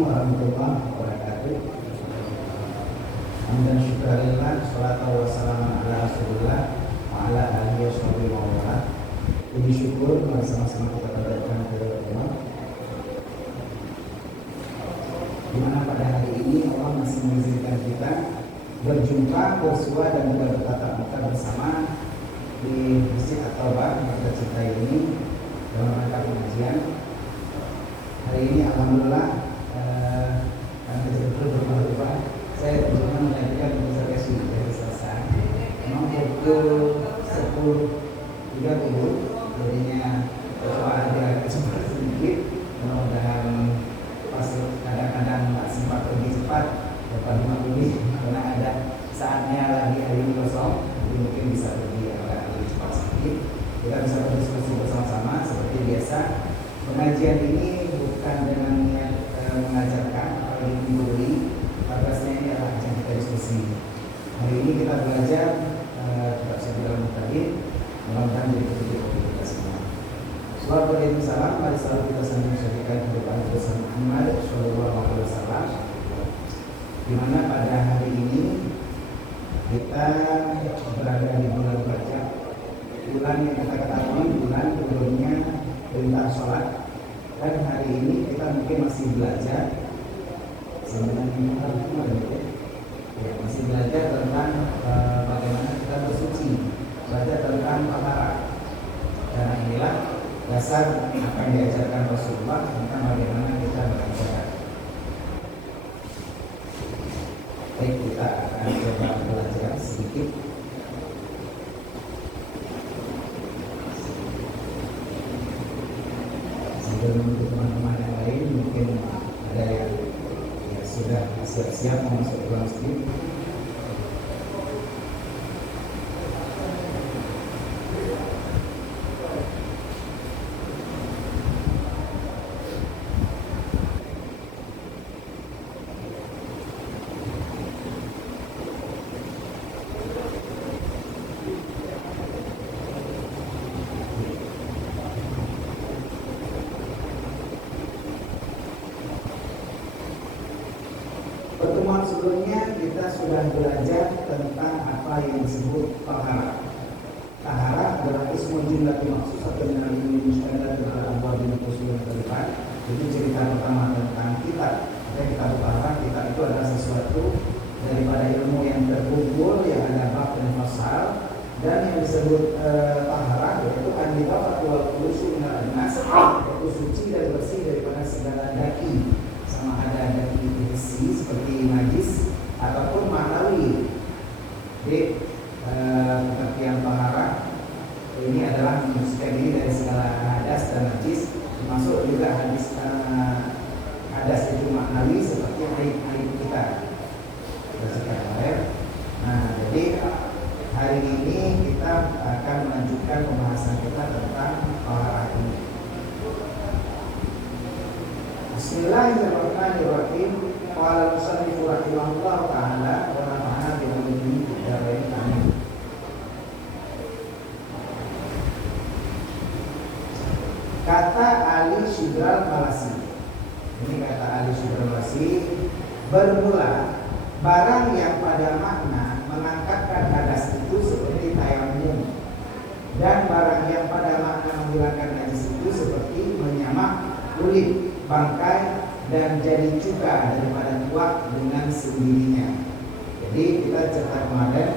warahmatullahi wabarakatuh. Hamdan syukurillah, sholatu wassalamu ala rasulillah wa ala alihi wa sahbihi wa wala. Puji syukur sama-sama kita panjatkan kepada Allah, di mana pada hari ini Allah masih mengizinkan kita berjumpa, bersua dan juga bertatap muka bersama di Masjid At-Taubah yang kita cintai ini dalam rangka pengajian. Hari ini alhamdulillah karena betul berubah-ubah, saya cuma menyajikan observasi dari selesai. Memang pukul 10.30, jadinya coba ada kesempatan sedikit. Mudah-mudahan pas kadang-kadang tak sempat pergi cepat dapat 5 menit karena ada saatnya lagi hari ini kosong, jadi mungkin bisa pergi agak lebih cepat sedikit. Kita bisa berdiskusi bersama-sama seperti biasa. Pengajian ini bukan dengan niat mengajarkan atau diberi, tugasnya ini adalah ajang kita diskusi. Hari ini kita belajar tidak usah dalam tadi, mudah-mudahan jadi petunjuk bagi kita semua. Assalamualaikum salam, mari selalu kita sambung syarikat kehidupan bersama Muhammad Shallallahu Alaihi Wasallam. Di mana pada hari ini kita berada di bulan Rajab, bulan yang kita ketahui bulan turunnya perintah sholat. Dan hari ini kita mungkin masih belajar sebenarnya masih belajar tentang bagaimana kita bersuci, belajar tentang taharat. Karena inilah dasar apa yang diajarkan Rasulullah tentang bagaimana kita beribadah. Baik, kita akan coba belajar sedikit. Untuk teman-teman yang lain mungkin ada yang sudah siap-siap mau masuk ke masjid. Pertemuan sebelumnya kita sudah belajar tentang apa yang disebut taharat. Taharat adalah ismu jumlah maksud atau dengan ilmu mustahil dalam abwab bin usul yang terlibat. Itu cerita pertama tentang kitab. Kitab taharat, kitab itu adalah sesuatu daripada ilmu yang terkumpul yang ada bab dan fasal, dan yang disebut taharat yaitu an-nidafatu wal khulusu min al-nas, yaitu suci dan bersih daripada segala daki, sama ada daki besi seperti najis ataupun maknawi. Jadi pengertian taharah ini adalah membersihkan diri dari segala hadas dan najis, termasuk juga hadas itu maknawi seperti aib-aib kita, bersihkan air. Nah, jadi hari ini kita akan melanjutkan pembahasan kita tentang taharah ini. Bismillahirrahmanirrahim. Qala al-musannif rahimahullah ta'ala wa nafa'ana bi ulumi darain amin. Kata Ali Shibral Malasi. Ini kata Ali Shibral Malasi, bermula barang yang pada makna mengangkatkan hadas itu seperti tayamum, dan barang yang pada makna menghilangkan najis itu seperti menyamak kulit, bangkai, dan jadi cuka daripada tuak dengan sendirinya. Jadi kita cerita kemarin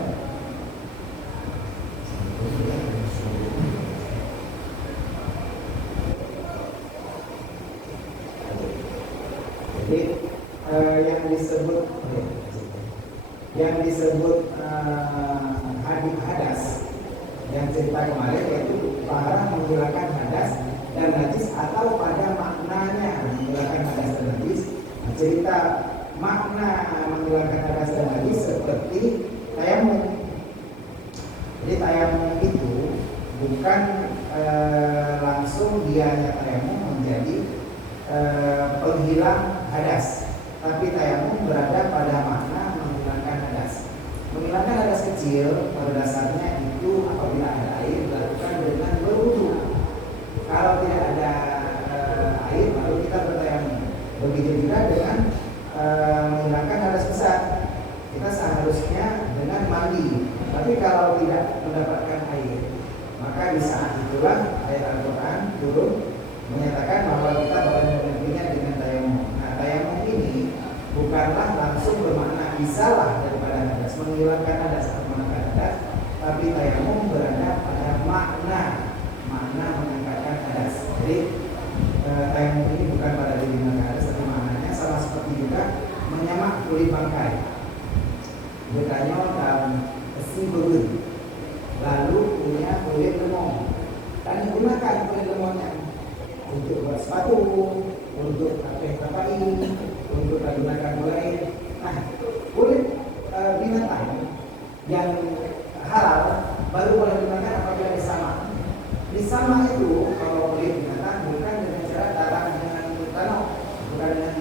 yang disebut hadis hadas yang cerita kemarin yaitu para menghilangkan hadas dan najis atau pada maknanya menghilangkan hadas dan najis. Cerita makna menghilangkan hadas dan najis seperti tayamum. Jadi tayamum itu bukan langsung dia hanya tayamum menjadi penghilang hadas, tapi tayamum berada pada makna menghilangkan hadas. Menghilangkan hadas kecil pada dasarnya itu apabila ada air dilakukan dengan berwudu. Kalau tidak ada air baru kita bertayamum. Begitu juga dengan menghilangkan hadas besar, kita seharusnya dengan mandi. Tapi kalau tidak mendapatkan air, maka di saat itulah ayat Al-Quran turun menyatakan bahwa kita boleh menggantinya dengan tayamum. Nah, tayamum ini bukanlah langsung bermakna izalah daripada hadas, menghilangkan hadas atau mengangkat hadas, tapi tayamum berada pada makna mengangkatkan hadas. Jadi tayamum ini bukan pada diri mengangkat hadas, tapi maknanya sama seperti juga menyamak kulit bangkai. Bertanya dalam besi berun, lalu punya kulit lemong, dan digunakan kulit lemongnya untuk buat sepatu, untuk kapai, untuk digunakan lain. Nah, kulit binatang yang halal baru boleh digunakan apabila disamak. Disamak itu kalau kulit binatang bukan dengan cara darah dengan tanah, bukan dengan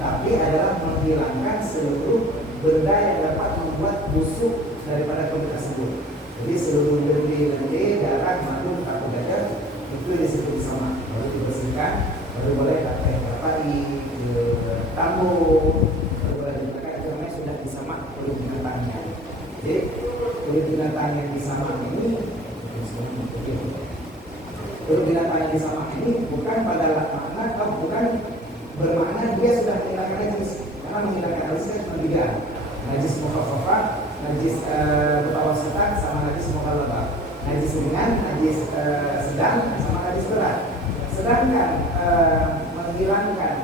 tapi adalah menghilangkan seluruh benda yang dapat membuat busuk daripada kulit tersebut. Jadi seluruh lendir, darah, madu, karbohidrat itu disebut disamak. Baru dibersihkan, baru boleh pakai kapai, tambo, baru boleh digunakan. Itu namanya sudah disamak kulit binatangnya. Jadi kulit binatang yang disamak ini, kulit binatang yang disamak ini bukan pada makna atau bukan bermakna dia sudah menghilangkan najis. Karena menghilangkan najis kan cuma tiga: najis mukhafafah, najis mutawassitan, sama najis mughalladhah. Najis ringan, najis sedang, sama najis berat. Sedangkan menghilangkan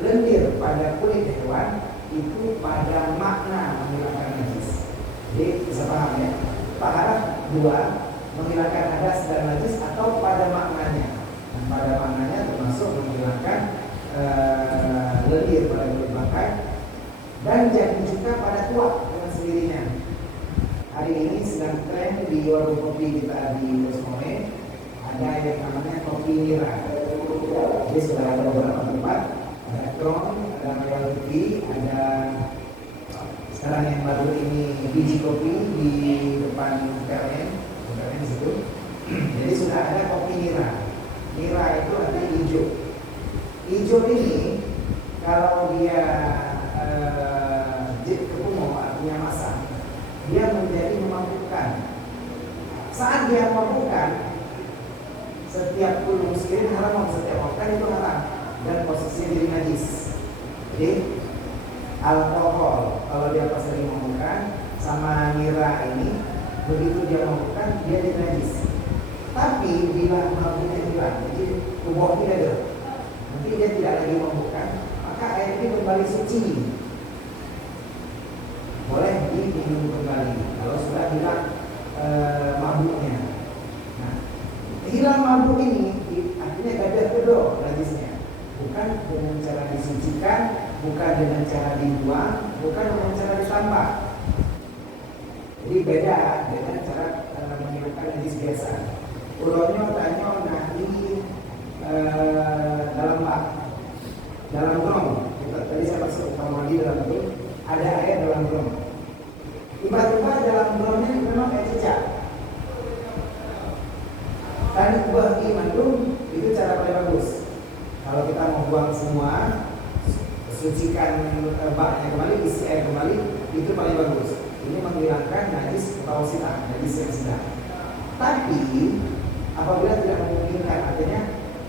lendir pada kulit hewan itu pada makna menghilangkan najis. Jadi bisa paham ya? Taharah dua, menghilangkan hadas dan najis atau pada maknanya. Dan pada maknanya termasuk menghilangkan lendir pada kulit bangkai dan jadi juga pada tuak dengan sendirinya. Hari ini sedang tren di warung kopi kita di Bosmone, ada yang namanya kopi nira. Jadi sudah ada beberapa tempat, ada Tron, ada Royal Kopi, ada sekarang yang baru ini biji kopi di depan PLN di situ. Jadi sudah ada kopi nira. Nira itu artinya hijau. Hijau ini kalau dia kepumo artinya masam, dia menjadi memabukkan. Saat dia memabukkan, setiap puluh muskirin haram, setiap makan itu haram dan posisinya jadi najis. Jadi alkohol kalau dia pas lagi memabukkan sama nira ini, begitu dia memabukkan dia jadi najis. Tapi bila mabuknya hilang, jadi tubuh tidak ada, nanti dia tidak lagi memabukkan, maka air ini kembali suci. Boleh diminum kembali kalau sudah hilang mabuknya. Nah, hilang mabuk ini artinya gadah kedua najisnya, bukan dengan cara disucikan, bukan dengan cara dibuang, bukan dengan cara ditambah. Jadi beda dengan cara menghilangkan najis biasa. Ulonyo tanyo nah ini dalam bak, dalam drum. Tadi saya masuk kamar mandi dalam drum, ada air dalam drum. Tiba-tiba dalam drumnya memang kayak cicak. Dan buah mandum itu cara paling bagus. Kalau kita mau buang semua, sucikan baknya kembali, isi air kembali, itu paling bagus. Ini menghilangkan najis mutawassithah, najis yang sedang. Tapi apabila tidak memungkinkan, artinya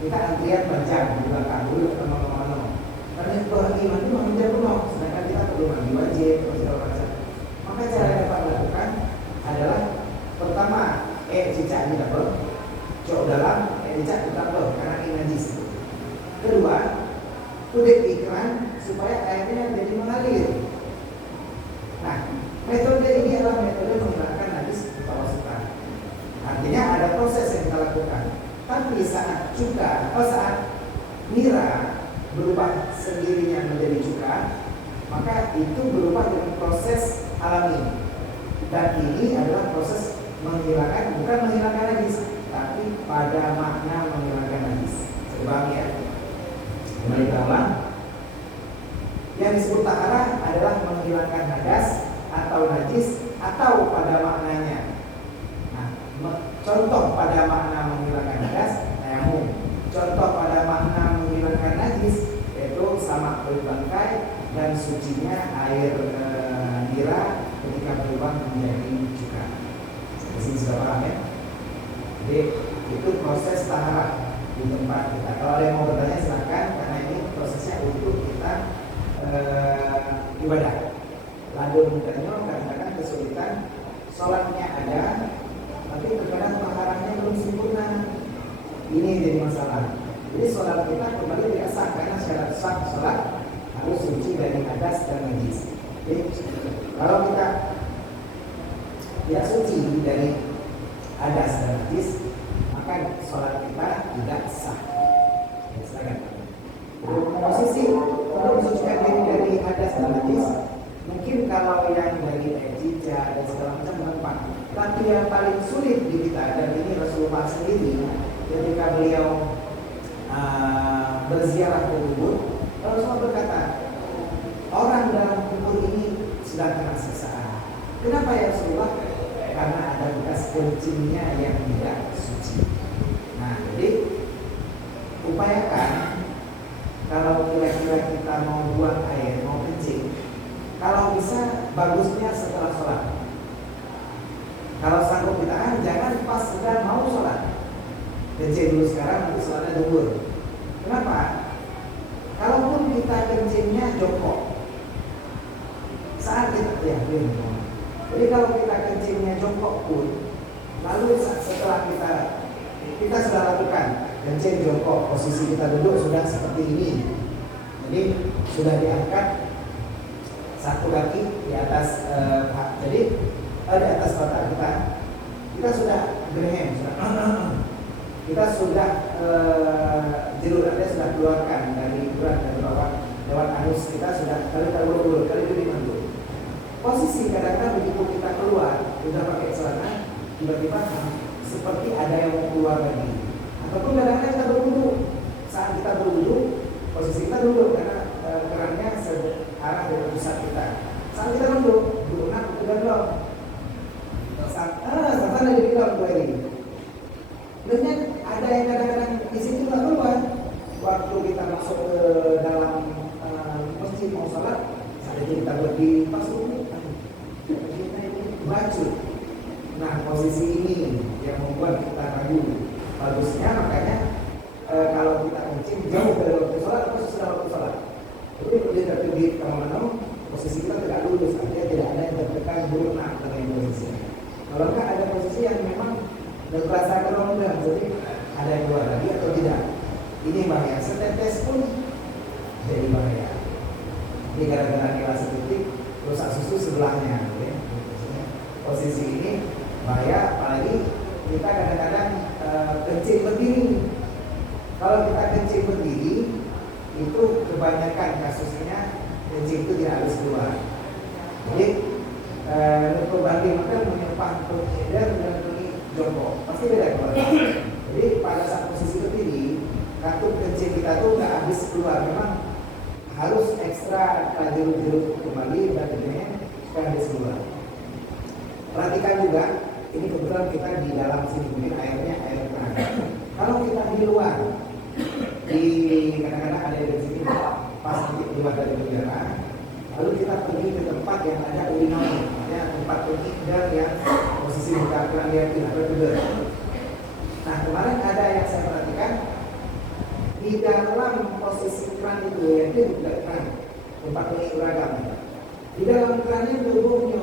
kita antrian berjam di belakang dulu ke mana-mana. Karena buah iman itu mengejar penuh, sedangkan kita perlu mandi wajib, segala macam. Maka cara yang dapat dilakukan adalah pertama, cicak ini double, cok dalam, cicak double karena ini najis. Kedua, kudet ikran supaya airnya jadi mengalir. Nah, metode ini adalah metode menghilangkan najis mutawassithah. Artinya ada proses yang kita lakukan. Tapi saat cuka atau saat nira berubah sendirinya menjadi cuka, maka itu berubah dengan proses alami. Dan ini adalah proses menghilangkan, bukan menghilangkan najis, tapi pada makna menghilangkan najis. Sebab ya, kembali kita ulang. Yang disebut taharah adalah menghilangkan hadas atau najis atau pada maknanya. Nah, contoh pada makna menghilangkan hadas, tayamum. Contoh pada makna menghilangkan najis yaitu sama Jadi itu proses taharah di tempat kita. Kalau ada yang mau bertanya silakan, karena ini prosesnya untuk kita ibadah. Lalu kadang-kadang kesulitan, sholatnya ada, tapi terkadang taharahnya belum sempurna. Ini jadi masalah. Jadi sholat kita kembali tidak sah, karena syarat sah sholat harus suci dari hadas dan najis. Jadi kalau kita tidak suci dari hadas dan najis, maka sholat kita tidak sah. Silakan. Posisi untuk mensucikan diri dari hadas dan najis, mungkin kalau yang dari ejija dan segala macam gampang. Tapi yang paling sulit di kita, dan ini Rasulullah sendiri ketika beliau berziarah ke kubur, Rasulullah berkata, orang dalam kubur ini sedang kena siksaan. Kenapa ya Rasulullah? Karena ada bekas kencingnya yang tidak suci. Nah, jadi upayakan kalau kira-kira kita mau buang air, mau kencing, kalau bisa bagusnya setelah sholat. Kalau sanggup ditahan, jangan pas sedang mau sholat. Kencing dulu sekarang, nanti sholatnya duhur. Kenapa? Kalaupun kita kencingnya jongkok, saat kita jadi kalau kita kencingnya jongkok pun, lalu setelah kita sudah lakukan kencing jongkok, posisi kita duduk sudah seperti ini. Jadi sudah diangkat satu kaki di atas jadi di atas mata kita sudah gerhem, kita sudah jelurannya sudah keluarkan dari urat dan bawah lewat anus kita sudah kali ini mantul. Posisi kadang-kadang begitu kita keluar sudah pakai celana, tiba-tiba seperti ada yang mau keluar lagi. Ataupun kadang-kadang kita berwudu, saat kita berwudu posisi kita duduk karena kerannya arah dari pusat kita. Saat kita duduk nak udah belum? Saat ada di dalam dua ini. Kemudian ada yang kadang-kadang di situ nggak keluar. Waktu kita masuk ke dalam masjid mau sholat, saat itu kita berdiri pas dulu, baju. Nah, posisi ini yang membuat kita ragu. Bagusnya makanya kalau kita kencing jauh dari waktu sholat atau sesudah waktu sholat. Jadi kita pergi ke mana, posisi kita tidak lurus, artinya tidak ada yang tertekan buruk dengan posisi. Kalau enggak ada posisi yang memang berasa kerongga, jadi ada yang keluar lagi atau tidak. Ini bahaya. Setetes pun jadi bahaya. Ini gara-gara nilai setitik rusak susu sebelahnya. Ya. Posisi ini bahaya, apalagi kita kadang-kadang kencing berdiri. Kalau kita kencing berdiri, itu kebanyakan kasusnya kencing itu tidak harus keluar. Jadi untuk banding maka menyempah untuk nyender dan pergi jongkok pasti beda keluar. Jadi pada saat posisi berdiri, katup kencing kita tuh nggak habis keluar, memang harus ekstra jeruk-jeruk kembali dan kencingnya supaya habis keluar. Perhatikan juga, ini kebetulan kita di dalam sini mungkin airnya air keran. Kalau kita di luar, di kadang-kadang ada di sini pas nanti keluar dari penjara, lalu kita pergi ke tempat yang ada urinal, ya tempat pengidar yang posisi buka keran dia tidak bergerak. Nah kemarin ada yang saya perhatikan di dalam posisi keran itu yaitu buka keran tempat pengidar. Di dalam kerannya berhubungnya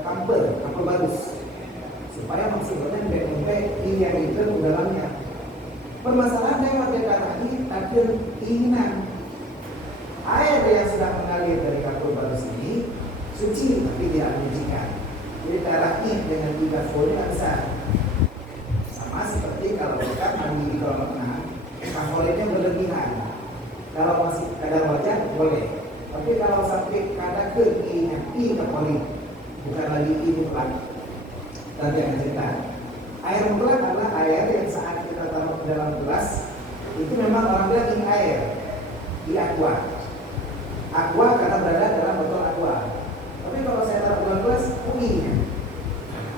kamper bagus supaya maksimalnya ini yang itu ke dalamnya. Permasalahan yang ada tadi takdir keinginan air yang sudah mengalir dari kapur bagus ini suci tapi tidak menyucikan. Jadi darahnya dengan 3 volt tidak bisa. Sama seperti kalau kita mandi di kolam renang, kafolitnya berlebihan. Kalau masih kadar wajar boleh. Tapi kalau sampai kadar keinginan kafolit, bukan lagi ini pelan. Dan jangan cerita. Air mutlak adalah air yang saat kita taruh ke dalam gelas itu memang orang bilang ini air di aqua. Aqua karena berada dalam botol aqua. Tapi kalau saya taruh dalam gelas, putihnya.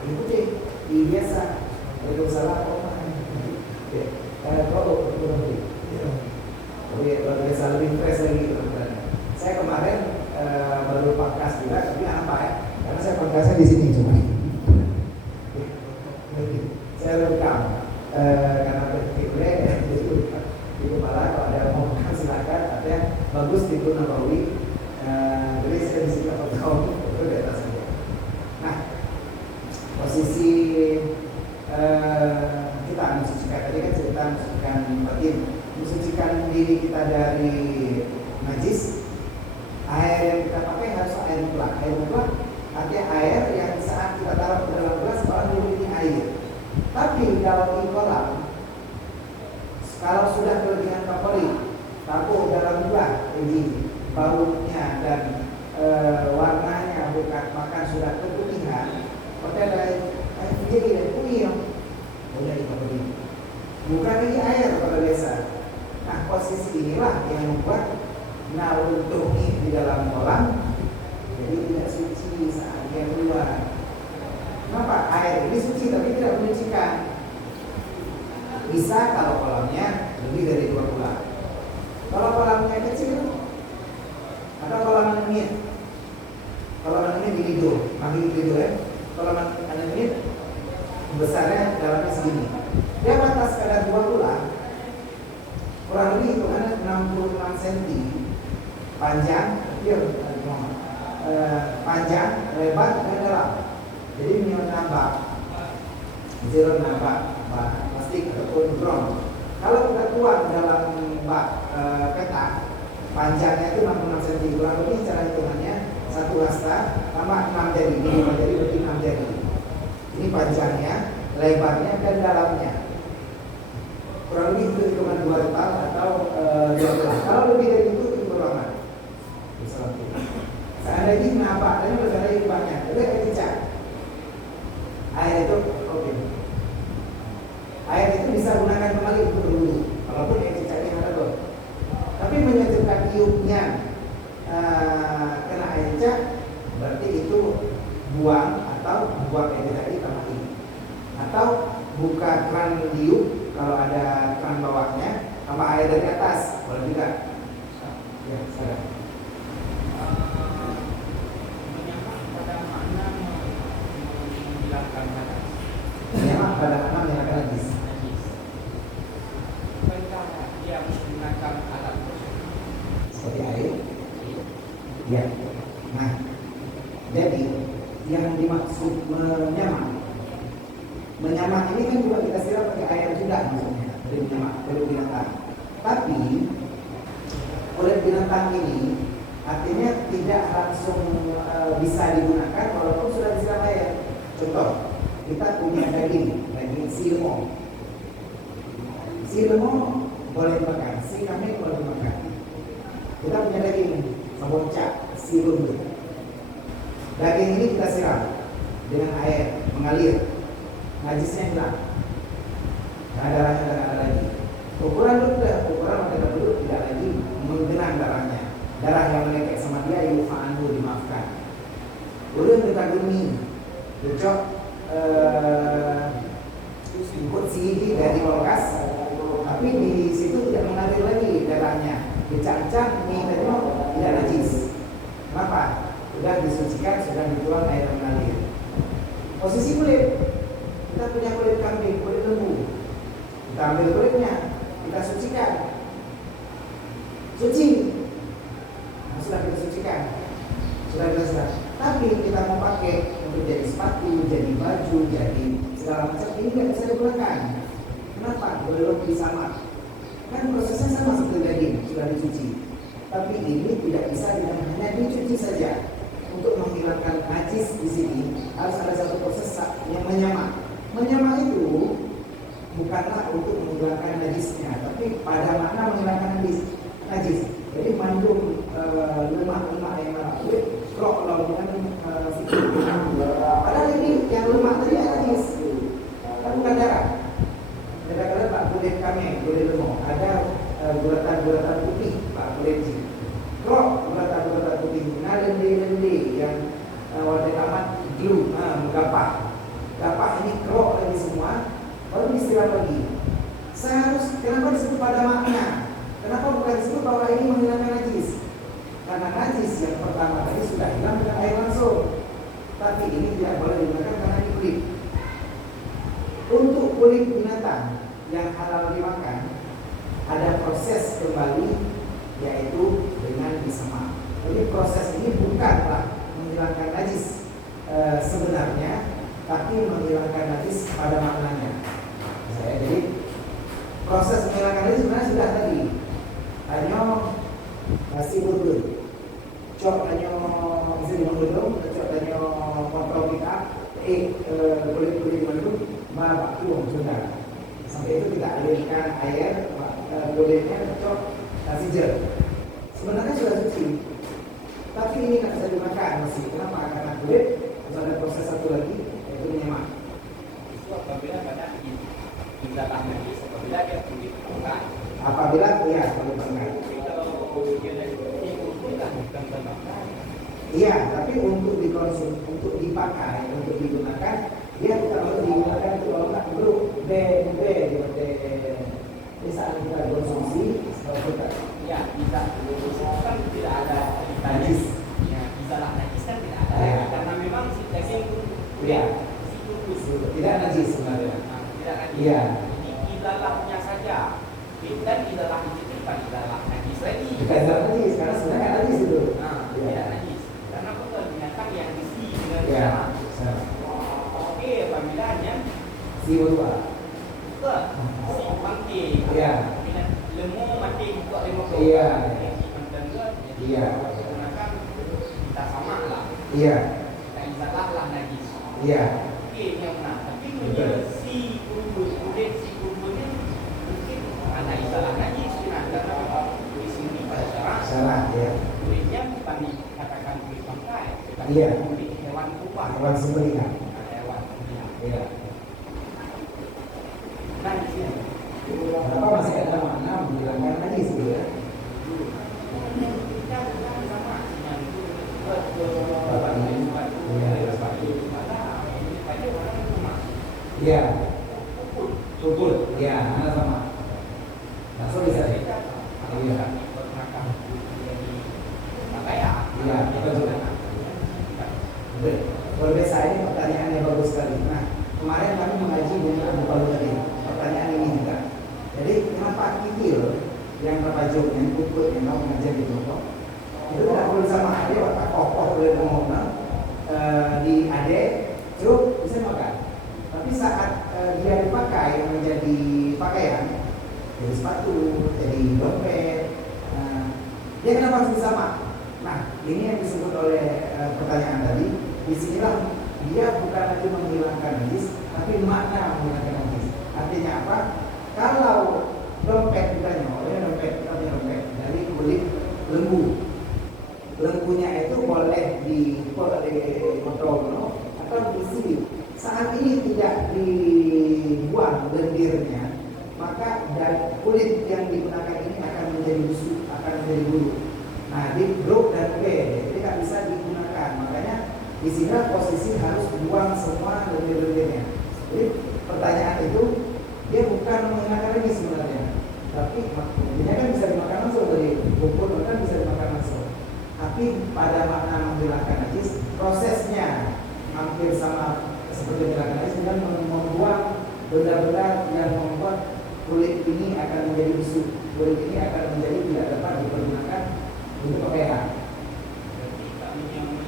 Ini putih, ini biasa. Waalaikumsalam. Kalau putih. Luar biasa lebih fresh lagi teman-teman. Saya kemarin baru podcast juga, tapi apa ya? Karena saya podcastnya di sini cuma. Posisi kita mensucikan, tadi kan cerita mensucikan batin, mensucikan diri kita dari najis. Air yang kita pakai harus air mutlak. Air mutlak artinya air yang saat kita taruh ke dalam gelas orang dulu ini air. Tapi kalau di kolam, kalau sudah kelebihan kalori, taruh dalam gelas, jadi baunya dan warnanya bukan makan sudah keputihan, maka jadi dari puyeng, udah dikabari. Bukan lagi air pada desa. Nah posisi inilah yang membuat untuk di dalam kolam jadi tidak suci saat dia keluar. Kenapa? Air ini suci tapi tidak menyucikan. Bisa kalau kolamnya lebih dari 2 bulan. Kalau kolamnya kecil atau kolam menit, kolam menit di hidung, makin gitu ya. Kolam menit besarnya dalamnya segini. Dia batas kadar 2 bulan, kurang lebih hitungannya 66 cm panjang, panjang, lebar dan dalam. Jadi menambah zero nambah plastik ataupun drum. Kalau kita tuang dalam bak petak, panjangnya itu 66 cm, kurang lebih cara hitungannya 1 hasta tambah 6 jari, ini 5 jari berarti 6 jari. Ini panjangnya, lebarnya dan dalamnya. Kurang lebih itu hitungan 2 retal atau 12. Kalau lebih dari itu banget. Seandainya kenapa? Tadi berseandainya banyak. Jadi air cicak. Air itu oke. Air itu bisa gunakan kembali untuk berwudu. Walaupun air cicaknya ada tuh. Tapi menyebabkan tiupnya kena air cicak, berarti itu buang atau buang air tadi tambah ini. Atau buka keran tiup kalau ada keran bawahnya, tambah air dari atas, boleh juga. Ya, saya. Menyamak pada makna menghilangkan najis. Bagaimana dia menggunakan alat Seperti air. Ya. Nah, jadi yang dimaksud menyamak ini kan juga kita siram pakai air juga maksudnya dari menyamak kulit binatang. Tapi kulit binatang ini artinya tidak langsung bisa digunakan walaupun sudah disiram air. Contoh, kita punya daging silmo. Silmo boleh dimakan, si kambing boleh dimakan. Kita punya daging sabonca, silum. Daging ini kita siram dengan air mengalir, najisnya hilang. Nah, darahnya tidak ada lagi. Ukuran mata dulu tidak lagi menggenang darahnya. Darah yang menetek sama dia yufa'anhu dimaafkan. Ulun kita geni, becok ikut sihir dari lokas, tapi di situ tidak mengalir lagi darahnya. Dicacah mie tadi tidak najis. Kenapa? Sudah disucikan, sudah dituang air mengalir. Posisi kulit, kita punya kulit kambing, kulit lembu. Kita ambil kulitnya, kita sucikan, suci. Nah, sudah kita sucikan, sudah kita sudah. Tapi kita mau pakai untuk jadi sepatu, jadi baju, jadi segala macam ini tidak bisa digunakan. Kenapa? Belum sama. Kan prosesnya sama seperti daging, sudah dicuci. Tapi ini tidak bisa dengan hanya dicuci saja. Untuk menghilangkan najis di sini harus ada satu proses yang menyamak. Menyamak itu bukanlah untuk menghilangkan najisnya, tapi pada makna menghilangkan najis. Jadi mandum lemak-lemak yang mana kulit, kalau bukan padahal ini yang lemak tadi najis, kan bukan darah. Kadang-kadang pak kulit kami, kulit lemah, ada gulatan-gulatan putih, pak kulit jin. Krok gulatan-gulatan putih, lendi-lendi yang warna amat glue, menggapah. Gapah ini krok lagi semua, baru disiram lagi. Kenapa disebut pada makna? Kenapa bukan disebut bahwa ini menghilangkan najis? Karena najis yang pertama tadi sudah hilang dengan air langsung. Tapi ini tidak boleh digunakan karena ini kulit. Untuk kulit binatang yang halal dimakan, ada proses kembali yaitu dengan disemak. Jadi proses ini bukanlah menghilangkan najis sebenarnya, tapi menghilangkan najis pada maknanya. Jadi proses menghilangkan najis sebenarnya sudah tadi. Hanya si wudhu, cok hanya bisa dimenggelung, cok hanya kontrol kita, kulit mendung, malah tuang sudah. Sampai itu kita alirkan air, kulitnya cok kasih gel. Sebenarnya sudah suci, tapi ini nggak bisa dimakan masih. Kenapa? Karena kulit harus ada proses satu lagi, yaitu menyemak. Itu apabila pada kita najis, apabila dia kulit bukan. Apabila ya kalau pernah. Kalau dia dari bukan terbakar. Iya, tapi untuk dikonsumsi, untuk dipakai, untuk digunakan, dia bukan untuk digunakan untuk orang grup B di saat kita konsumsi, kita Ya, bisa kan tidak ada najis. Ya, bisa lah najis kan tidak ada. Ya. Karena memang si daging ya itu tidak najis sebenarnya. tidak najis. Iya. Ini idalahnya saja. Dan idalah itu bukan idalah najis lagi. Bukan najis, karena sebenarnya najis itu. Nah, tidak najis. Karena betul binatang yang diisi dengan Ya. sana. Oke, apabila hanya Si wudhu. ke si pangki. Iya. Lemu mati buka lemu ke. Iya. Dan Iya. menggunakan kita sama lah. Iya. Dan idalah lah najis. Iya. Oke, yang benar. Tapi Betul. si kurubnya mungkin ada idalah najis. Karena memang di sini pada Salah ya. kulitnya bukan dikatakan kulit bangkai, tetapi Iya. kulit hewan kurban. Hewan sembelihan. Hewan sembelihan. Iya. Nah, di sini Kenapa masih ada makna menghilangkan najis gitu ya? kita bukan sama dengan Iya. Puput. Iya, mana sama. Langsung bisa deh. Iya. Iya, betul. Betul. Kalau biasa ini pertanyaan yang bagus sekali. Nah, kemarin kami mengaji dengan Abu Palu tadi. Pertanyaan ini juga. Jadi kenapa kikil yang terpajuk, yang puput, yang mau mengajar di Joko itu tidak perlu sama ada otak kokoh boleh ngomong di ade cukup bisa makan. Tapi saat dia dipakai menjadi pakaian, jadi sepatu, jadi dompet, dia kenapa harus sama? Nah, ini yang disebut oleh pertanyaan tadi. Disinilah dia bukan lagi menghilangkan najis, tapi makna menghilangkan najis. Artinya apa? Kalau dompet kita dompet dari kulit lembu, lembunya itu boleh dipotong atau diisi. Saat ini tidak dibuang lendirnya, maka dari kulit yang digunakan ini akan menjadi busuk, akan menjadi bulu. Nah, di grup dan B, jadi tidak bisa digunakan. Makanya di sini posisi harus buang semua lendir-lendirnya. Jadi pertanyaan itu dia bukan menghilangkan lagi sebenarnya, tapi maknanya kan bisa dimakan langsung dari bubur kan bisa dimakan langsung. Tapi pada makna menghilangkan najis, prosesnya hampir sama seperti menghilangkan najis dengan membuang benda-benda yang membuat kulit ini akan menjadi busuk, kulit ini akan menjadi tidak dapat dipergunakan untuk pakaian.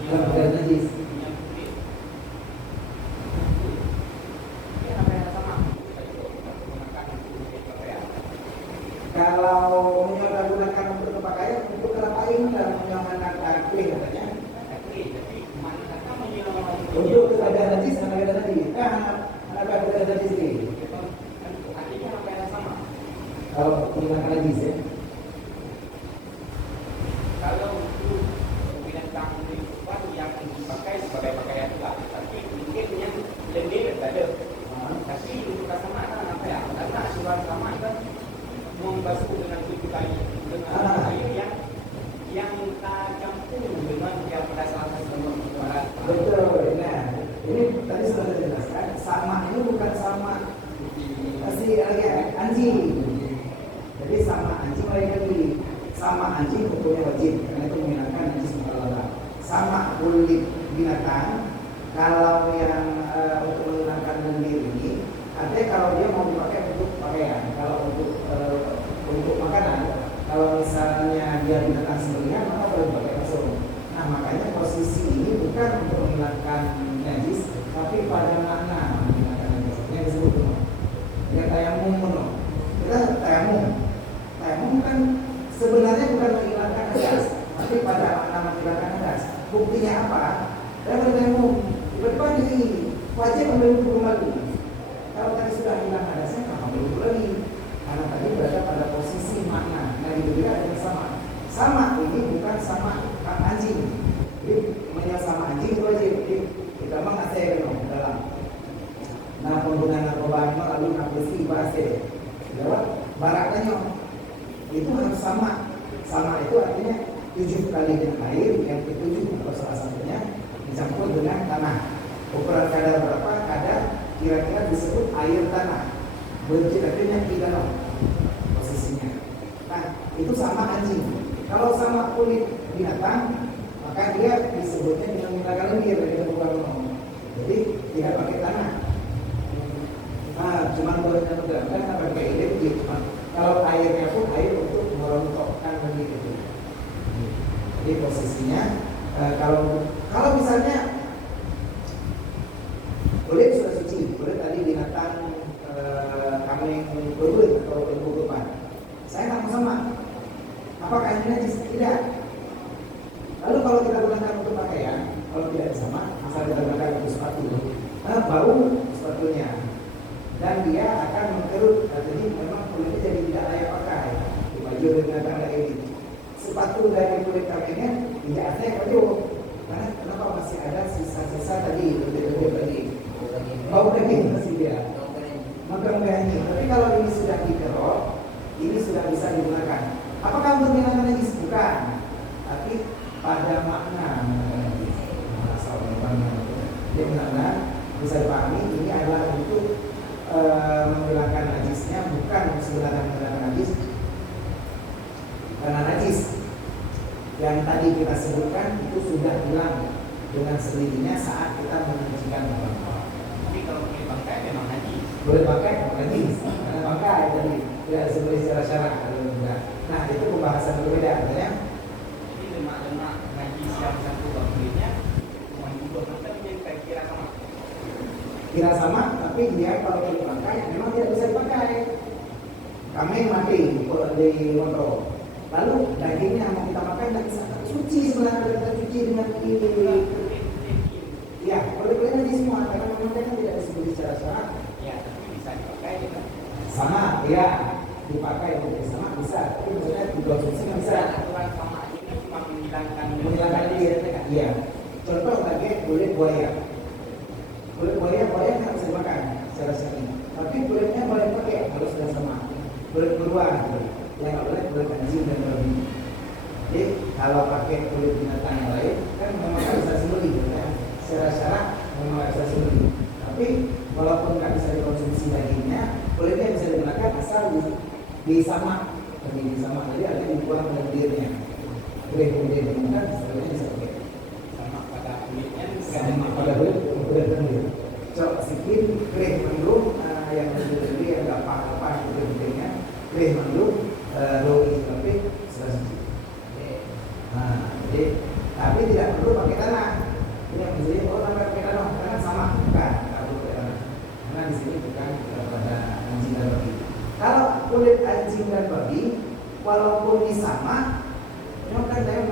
Bukan pakaian najis. Kalau menyalahgunakan untuk pakaian, untuk ngapain dan menyalahgunakan katanya? Untuk keadaan najis, keadaan najis. Apa keadaan najis ini? Kalau menggunakan najis ya. Kalau itu binatang itu yang dipakai sebagai pakaian juga, tapi mungkin yang lendir ada. Tapi untuk sama apa ya? Karena asuran sama kan membasuh dengan tujuh kali dengan air yang kita campur dengan yang pada salah satu barat. Betul. Nah, ini tadi sudah saya jelaskan. Sama ini bukan sama kasih lagi anjing. Jadi sama anjing lagi. Sama anjing hukumnya wajib karena itu menghilangkan najis mukallaf. Sama kulit binatang kalau yang untuk menghilangkan lendir ini, artinya kalau dia mau dipakai untuk pakaian, kalau untuk makanan, kalau misalnya dia binatang sembelihan maka boleh dipakai langsung. Nah makanya posisi ini bukan untuk menghilangkan najis, tapi pada buktinya apa? Dan bertemu tiba-tiba wajib ambil wudhu kembali. Kalau tadi sudah hilang hadasnya, nggak ambil wudhu lagi. Karena tadi berada pada posisi makna. Nah itu juga ada sama. Sama ini bukan sama anjing. Jadi sama anjing itu wajib. Kita mengasih dalam. Nah penggunaan narkoba lalu nafsi bahasa lewat baraknya itu harus sama. Sama itu artinya 7 kali dengan air, yang ke-7 atau salah satunya dicampur dengan tanah. Ukuran kadar berapa? Kadar kira-kira disebut air tanah. Benci artinya di dalam posisinya. Nah itu sama anjing. Kalau sama kulit binatang, maka dia disebutnya dengan menggunakan lendir, jadi tidak pakai tanah. Nah, cuma boleh kan pakai air, cuma kalau airnya pun air untuk merontokkan lendir itu. Jadi posisinya kalau misalnya kulit sudah suci, kulit tadi binatang kambing berbelut atau lembu beban, saya nggak mau sama. Apakah ini najis? Tidak. Lalu kalau kita gunakan untuk pakaian, kalau tidak sama, misalnya kita gunakan untuk sepatu, bau sepatunya, dan dia akan mengkerut. Jadi memang kulitnya jadi tidak layak pakai. Baju dengan tanda ini, sepatu dari kulit kambingnya tidak ada yang baju. Karena kenapa masih ada sisa-sisa tadi, lebih tadi, bau daging masih dia. Maka tapi kalau ini sudah dikerok, ini sudah bisa digunakan. Apakah untuk binatang najis? Bukan, tapi pada makna najis. Dia benar-benar bisa dipahami ini adalah untuk menghilangkan najisnya, bukan sebenarnya menghilangkan najis. Karena najis yang tadi kita sebutkan itu sudah hilang dengan sendirinya saat kita menyucikan bangkai. Tapi kalau kulit bangkai memang najis. Boleh pakai najis, karena bangkai tadi tidak sesuai secara syarak. Nah itu pembahasan berbeda artinya. Jadi lemak-lemak najis yang satu kulitnya cuma juga menjadi kira sama. Kira sama, tapi dia kalau dipakai memang tidak bisa dipakai. Kami mati di motor. Lalu dagingnya mau kita pakai tidak bisa cuci sebenarnya, kita cuci dengan ini. Ya, kulit najis semua karena memang tidak disebut secara syarak. Ya, tapi bisa dipakai juga. Sama, ya. Dipakai untuk sama bisa, tapi maksudnya dikonsumsi nggak bisa. Aturan sama ini cuma menghilangkan dia, iya. Contoh sebagai kulit buaya. Kulit buaya nggak bisa dimakan secara sering, tapi kulitnya boleh pakai harus sudah sama. Kulit beruang, yang nggak boleh kulit anjing dan babi. Jadi kalau pakai kulit binatang yang lain kan memang nggak bisa sembelih, ya. Secara syarat memang nggak bisa sembelih. Tapi walaupun nggak bisa dikonsumsi dagingnya, kulitnya bisa digunakan asal disama, jadi ada dibuang lendirnya. Kulit kan sebenarnya bisa pakai sama pada kulitnya, sama pada kulit lendir. Coba sedikit kulit mendung yang lendir yang nggak apa-apa kulitnya, kulit mendung roti tapi sudah suci. Nah, jadi tapi tidak perlu pakai tanah. Ini yang bisa tanah pakai tanah karena sama bukan. Karena di sini bukan pada anjing dan babi. Kalau kulit anjing dan babi, walaupun ini sama, memang kan saya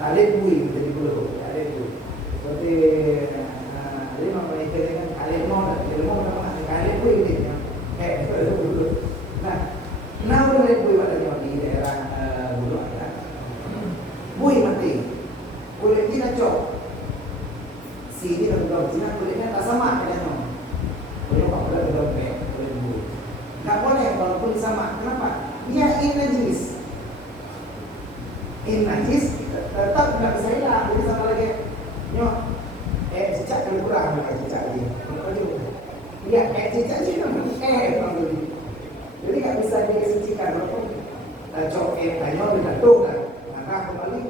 tarik bui jadi bulu, tarik bui. Seperti jadi mempunyai dengan tarik mau memang tarik bui ini, bulu. Nah, tarik bui pada di daerah bulu ada, bui mati, kulit kita cok. Sini kalau Cina kulitnya tak sama dengan no. Kulit apa kulit dompet, kulit bulu. Tak boleh walaupun sama. Kenapa? Dia najis. Najis tetap tidak bisa hilang. Jadi sama lagi nyok. Cicak kan kurang pakai cicak lagi. Iya, cicak sih namanya. Jadi nggak bisa disucikan walaupun cok tanya didatuk kan. Maka kembali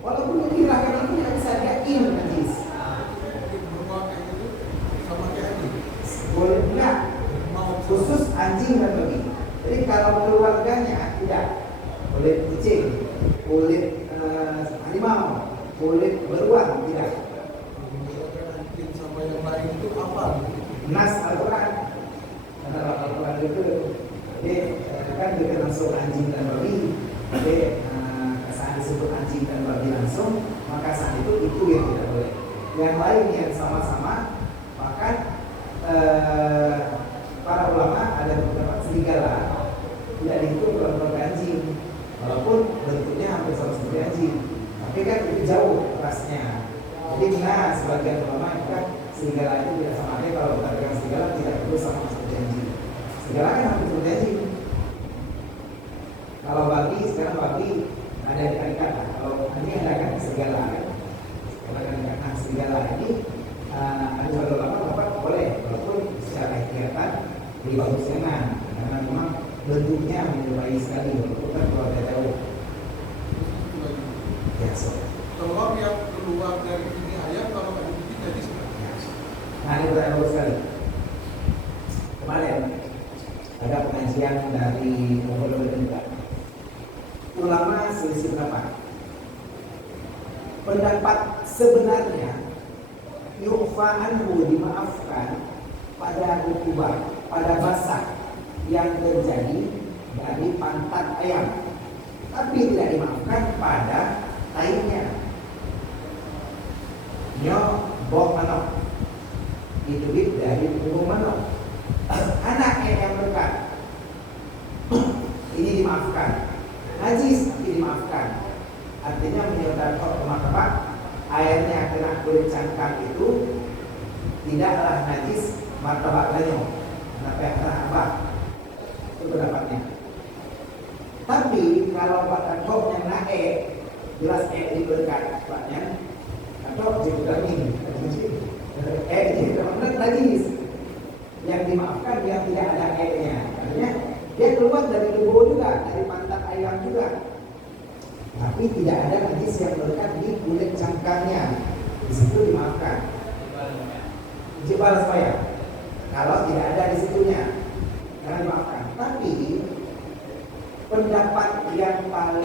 walaupun dihilangkan itu tidak bisa dia najis. Boleh enggak khusus anjing dan babi. Jadi kalau keluarganya tidak, kulit kucing, kulit harimau, kulit beruang tidak. Anjing sama yang lain itu apa? Nas Al-Quran. Karena Al-Quran itu jadi kan kita langsung anjing dan babi. Jadi saat disebut anjing dan babi langsung yang lain yang sama-sama, maka para ulama ada beberapa serigala tidak dihitung dalam keluarga anjing, walaupun bentuknya hampir sama seperti anjing, tapi kan itu jauh rasnya. Jadi sebagian ulama itu kan serigala itu tidak sama aja. Kalau kita pegang serigala tidak perlu sama seperti anjing. Serigala kan hampir seperti anjing. Kalau babi, sekarang babi ada yang ikan lah. Kalau anjing ada kan serigala kan. Kalau kan ikan serigala ini ada satu ulama dapat boleh, walaupun secara kelihatan lebih bagus jangan, karena memang bentuknya menyerupai sekali, walaupun kan keluarga jauh. Ya, Telur yang keluar dari ini ayam kalau nggak digigit jadi sebenarnya. Nah, ini pertanyaan bagus sekali. Kemarin ada pengajian dari Muhammad juga. Ulama selisih pendapat. Pendapat sebenarnya yu'fa anhu, dimaafkan pada ukubah, pada basah yang terjadi dari pantat ayam, tapi tidak dimaafkan pada taiknya. Nyo bok manok itu dari punggung manok, anak yang berkat ini dimaafkan, najis tapi dimaafkan. Artinya menyebabkan martabak airnya kena kulit cangkang itu tidaklah najis martabak lanyo, kenapa kena apa? Itu pendapatnya. Tapi kalau pada kok yang naik jelas di berkat sebabnya atau juga ini itu benar najis. Yang dimaafkan yang tidak ada airnya, artinya dia keluar dari tubuh juga, dari pantat ayam juga, tapi tidak ada najis yang melekat di kulit cangkangnya, di situ dimaafkan. Jebal supaya kalau tidak ada di situnya jangan dimaafkan. Tapi pendapat yang paling